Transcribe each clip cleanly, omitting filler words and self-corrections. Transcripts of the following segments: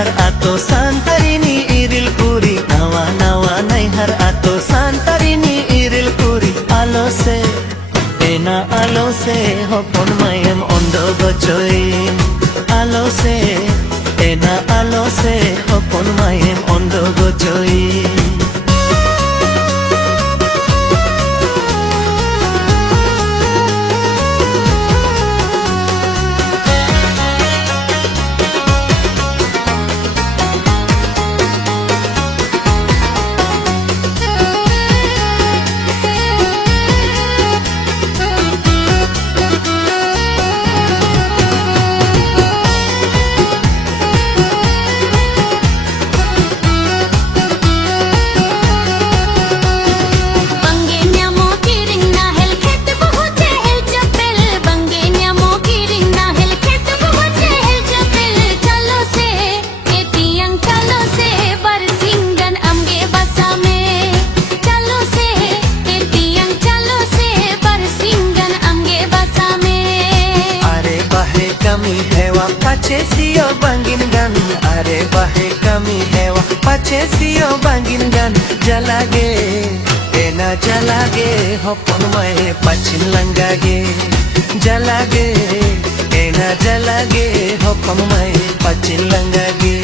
har ato santarini iril puri nawa nawa nai har ato santarini iril puri alo se hopon mayem ondo gochoim alo se hopon mayem ondo gochoim pache siyo bangin gan are bahe kami hewa pache siyo bangin gan jalage ena jalage hopon mae pachin langage jalage ena jalage hopon mae pachin langage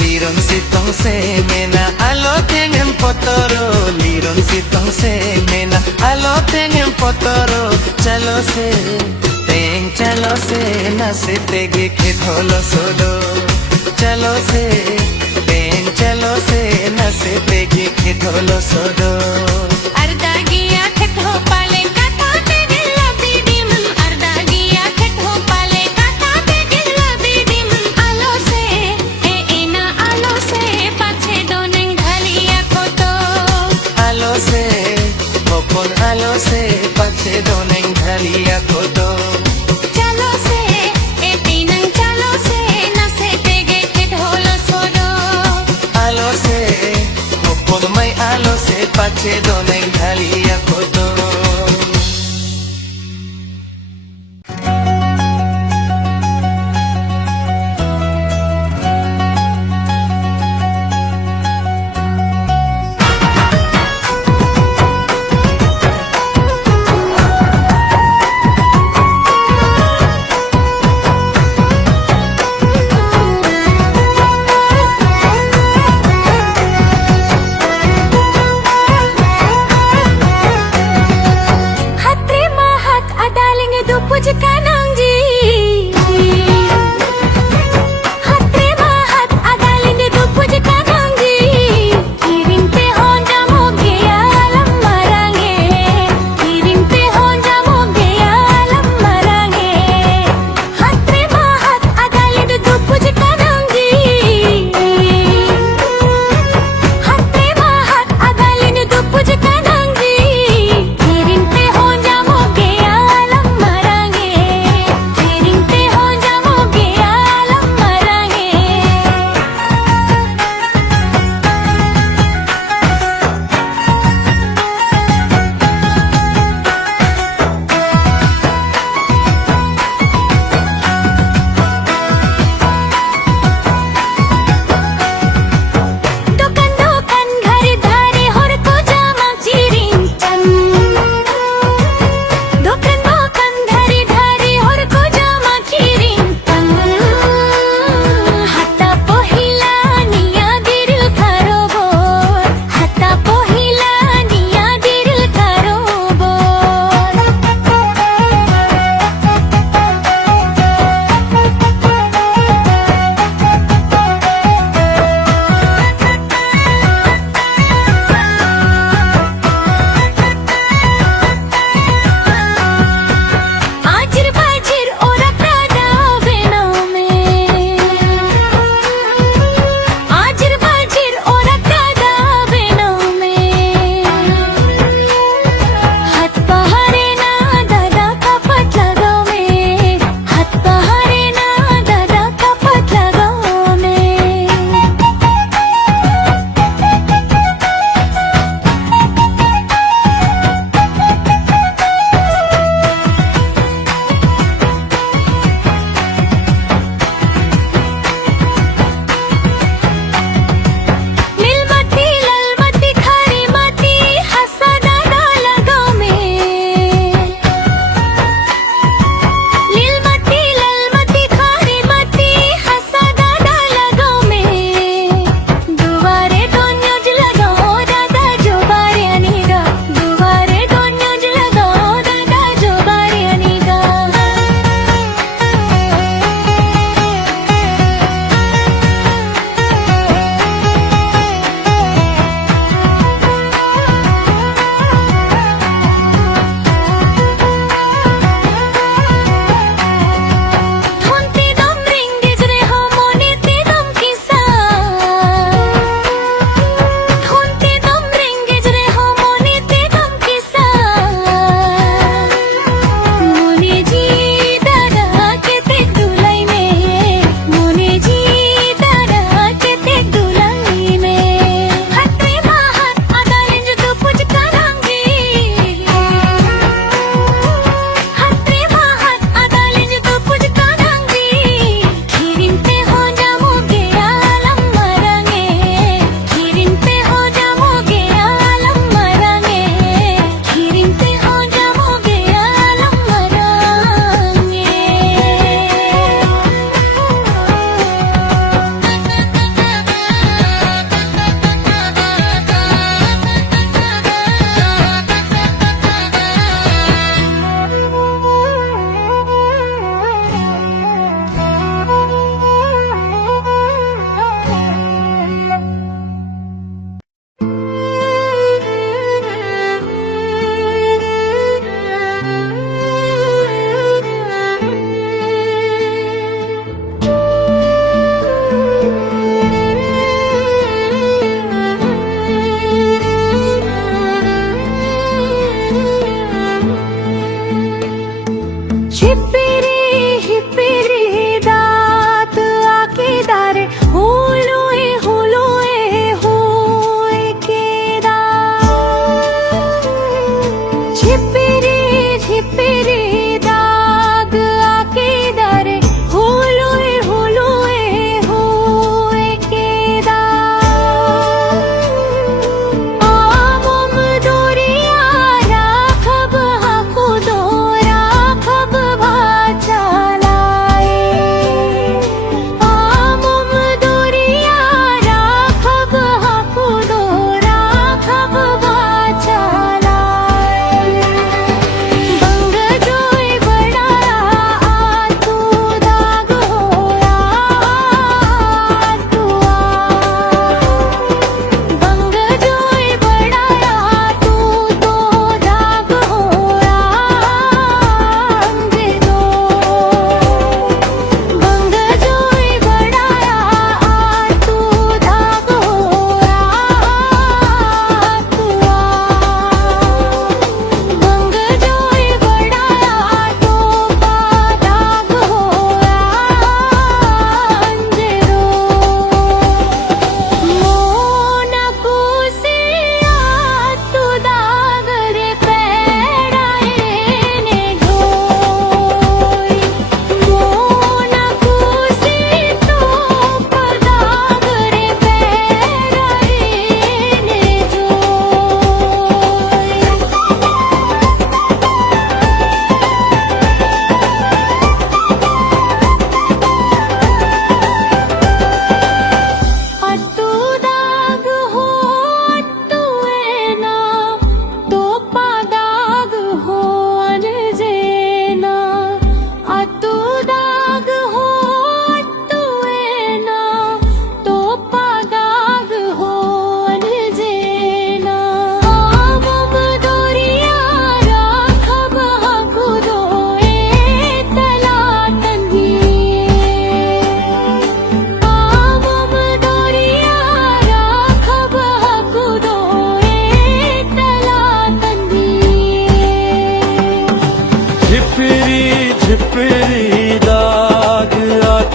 Lironcito se mena alo tengen potoro lironcito se mena alo tengen potoro chalo se nase tege khetholo sodo chalo se nase tege khetholo sodo arda giya khetho pale katha tege labi dim arda giya khetho pale katha tege labi dim alo se ena alo se pache doneng dhaliya koto alo se hopon alo se pache doneng dhaliya koto chalo se etinang chalo se nase tege khetholo sodo alo se hopon mai alo se pache doneng dhaliya koto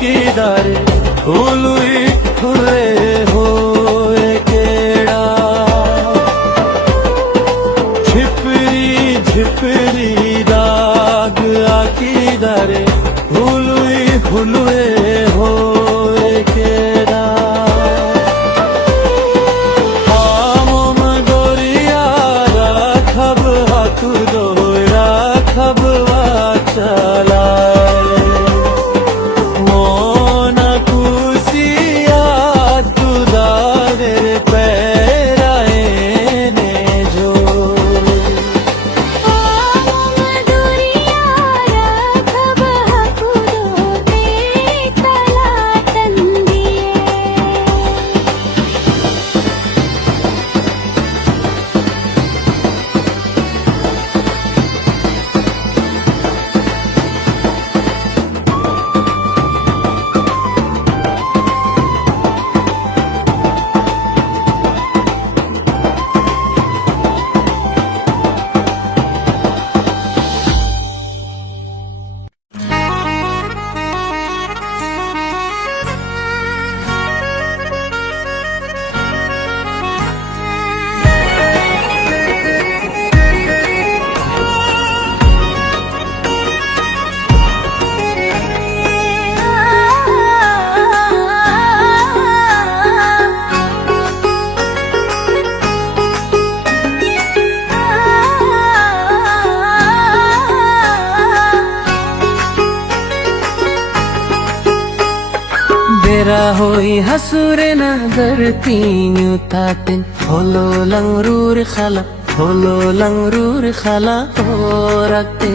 आकीदारे हुलुई हुए हो केड़ा झिपरी दाग आकीदारे हुलुए हो केड़ा आमम गोरिया राखब हाकु दो राखब चलाए मोना कुसिया तुदारे पैराए ने जो बेरा होई हसुरे नगर तीन्यू तातिन होलो लंगरूर खाला हो रखते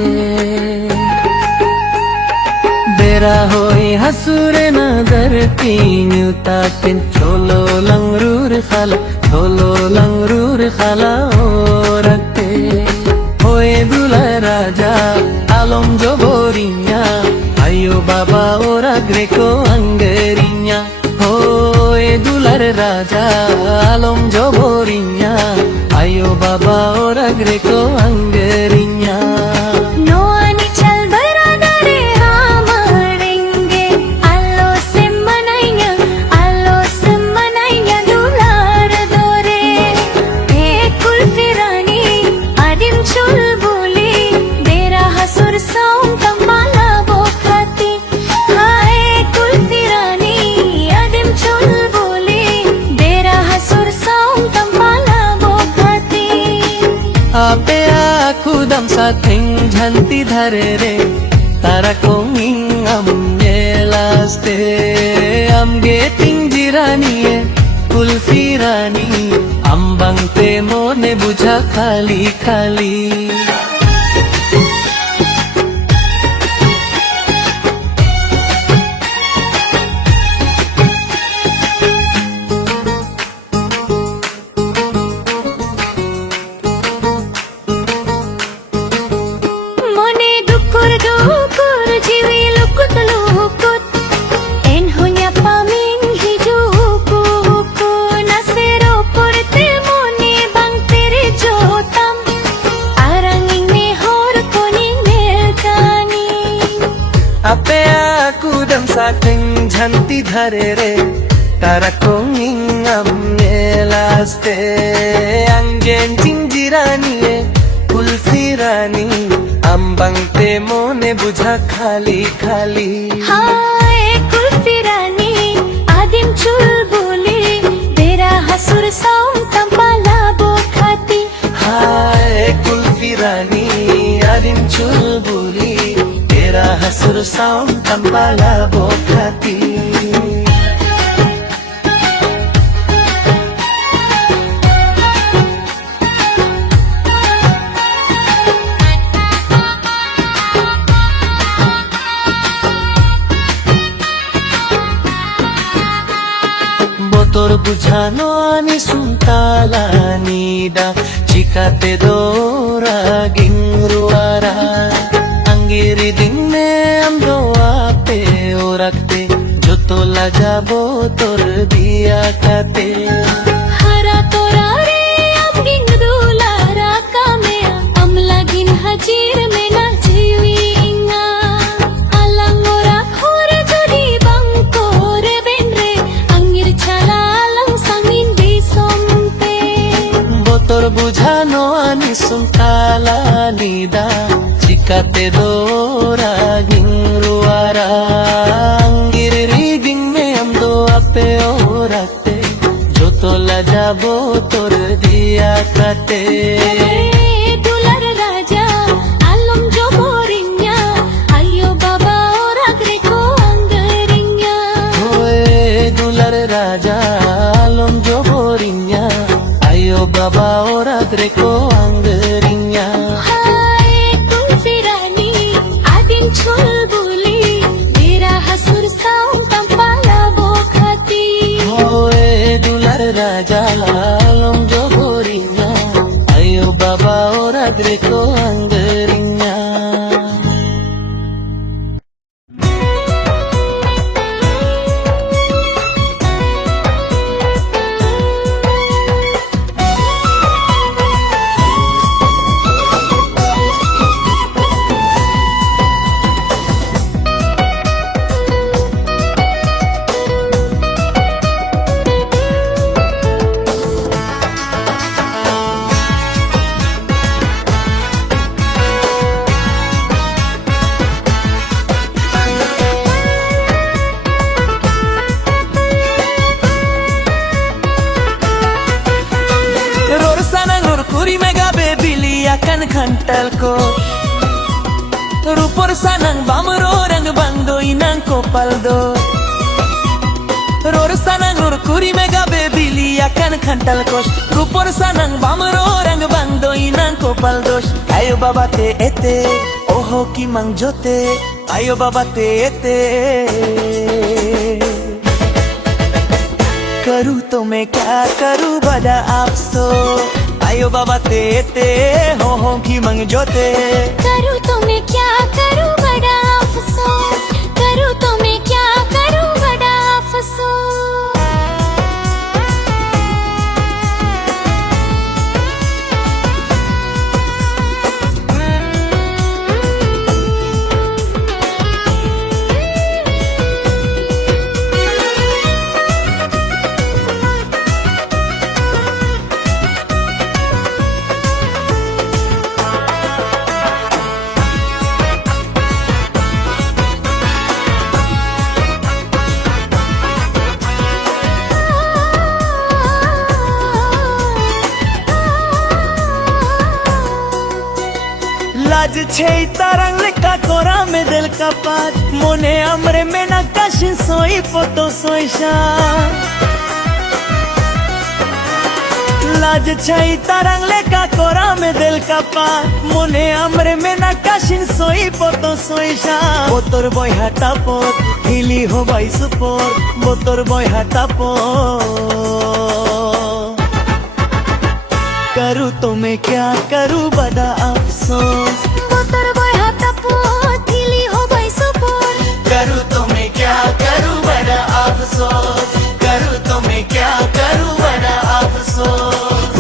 बेरा होई हसुरे नगर तीन्यू तातिन होलो लंगरूर खाला हो रखते होए दुला राजा आलम जोबोरिया ayo baba ora greco angerinya hoy dular raja alom joborinya ayo baba ora greco angerinya नोआनी चल बरादरे हामरेंगे आलो से मनाइया दुलार दोरे ए कुल्फिरानी आदिम चुल बोली बेरा हसुर सौं Kamala ape aku dam sathing jhanti dhare re tara konging amyelaste am getting jirani kulfirani ambang te mone bujha khali khali ape aku dam sathing jhanti dhare re tara konging amyelaste angen jinjirani kulfirani ambang te mone bujha khali khali हाय कुल्फिरानी आदिम चुल बोली तेरा हसुर सौं तंबाला बोखाती हाय kulfirani adim chul buli tera hasur sound tambala bokhati তোর বুঝানো আনি সুন্তালা নিদা চিকাতে দোরা গিংরুয়ারা আঙ্গিরি দিনে আমরো আপে ও রাখতে যত লাগাবো তোর দিয়া খাতে हरा तोरा रे अब गिन दुलारा कामेया अमला गिन हजीर में ना जीविंगा अलंगोरा खोर जोड़ी बंग nida Cikate dora gingruara Anggir riging me amdo ape orate Jotola jabo tor dia kate दुलार राजा आलम जो मोरिnya ayo baba orang reko anggerinya Oe dular raja alom joborinya Ayo baba ora greko anggerinya hai kulfirani adin chulbuli dera hasur saum tampala bokhati Oe dular raja alom joborinya Ayo baba ora greko anggerinya Akan kantal ko Rupor sanang bamro rang bangdo inang kopal do Ror sanang rur kuri mega bebili akan kantal kos Rupor sanang bamro rang bangdo inang kopal dos Ayo baba te ete oho ki mang jote Ayo baba te ete करूँ तो मैं क्या करूँ बड़ा अफसोस आयो बाबा ते हो की मंग जोते करूँ तो मैं क्या करूँ बड़ा अफसोस करूँ तो मैं क्या करूँ बड़ा अफसोस लाज छे तरंग लेका कोरा में दिल का पात मोने अमरे में नकाशिन सोई फोटो सोईशा लाज छे तरंग लेका कोरा में दिल का पात मोने अमरे में नकाशिन सोई फोटो सोईशा बोतर बॉय हटा पोत हिली हो बाई सुपोर बोतर बॉय हटा पोत करूँ तो मैं क्या करूँ बड़ा अफसोस बोतर बॉय हाथा पोत हिली हो बाई सुपोर करूँ तो मैं क्या करूँ बड़ा अफसोस करूँ तो मैं क्या करूँ बड़ा अफसोस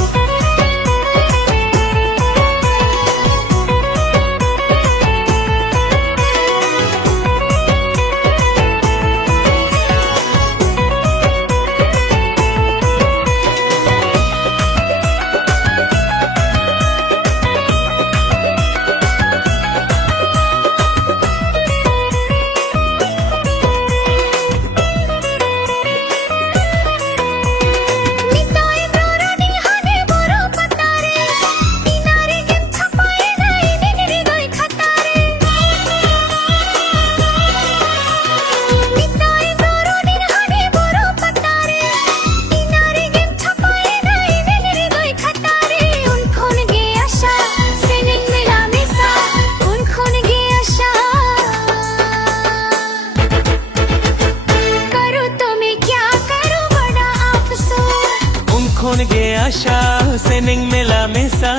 खून गे आशा से निंग मिला मेसा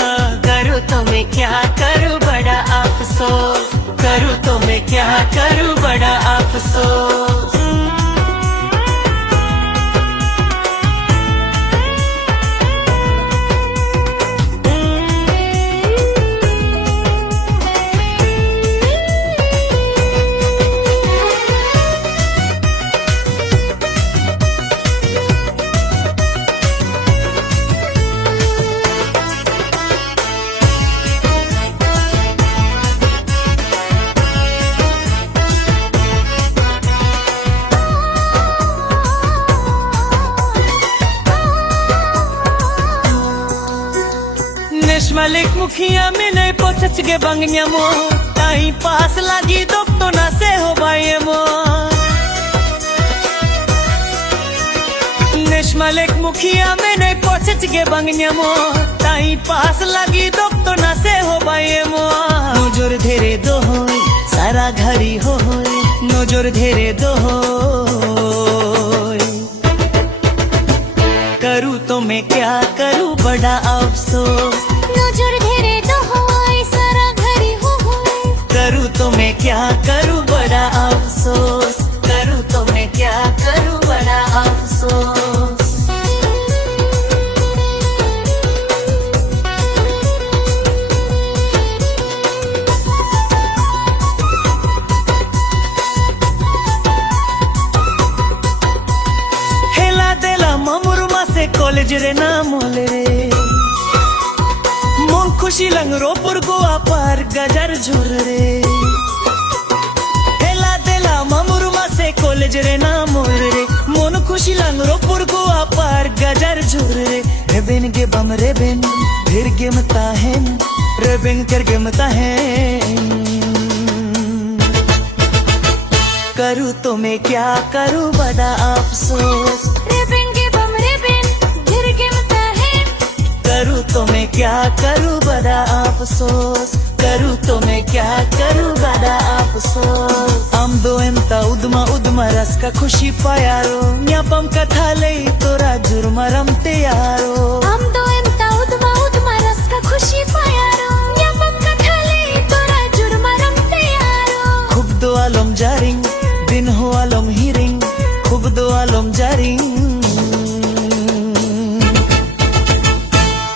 करूँ तो मैं क्या करूँ बड़ा अफसोस करूँ तो मैं क्या करूँ बड़ा अफसोस Malik mukhia minay pochachge bangnya mo tai paas lagi dokto na se ho baye mo Nesh Malik mukhia minay pochachge bangnya mo tai paas lagi dokto na se ho baye mo Nojor dhere dohoy sara ghari hoy Nojor dhere dohoy करूँ तो मैं क्या करूँ बड़ा अफसोस नजर धेरे तो होय सारा घरी हो होय करूँ तो मैं क्या करूँ बड़ा अफसोस करूँ तो मैं क्या करूँ बड़ा अफसोस हेला देला ममुरमा से कॉलेज रे ना मोले रे मन खुशी लंग रोपुर गोवा पार गजर झुर रे हेला देला ममुरमा से कॉलेज रे ना मोल रे मन खुशी लंग रोपुर गोवा पार गजर झुर रे रेबेन गे बम रेबेन फिर गे मता है रेबेन कर गे मता है करूँ तो मैं क्या करूँ बड़ा अफसोस रेबिन के बम रेबिन गिर के मता है करूँ तो मैं क्या करूँ बड़ा अफसोस करूँ तो मैं क्या करूँ बड़ा अफसोस आमदो एंता उदमा उदमा रस का खुशी पायारो न्यापम कथा ले तोरा जुर्मा रमते यारो हम तो एमता उदमा उदमा रस का खुशी पायारो न्यापम कथा ले तोरा जुर्मा रमते यारो खूब दो आलम जारिंग दिन हो आलम हिरिंग खूब दो आलम जारिंग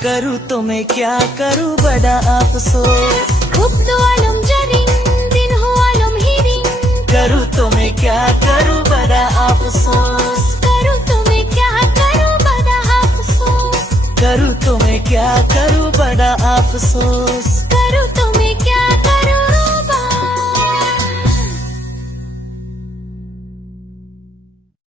करूँ तो मैं क्या करूँ बड़ा अफसोस खूब दो आलम जरिंग दिन हो आलम हिरिंग करूँ तो मैं क्या करूँ बड़ा अफसोस करूँ तो मैं क्या करूँ बड़ा अफसोस करूँ तो मैं क्या करूँ बड़ा अफसोस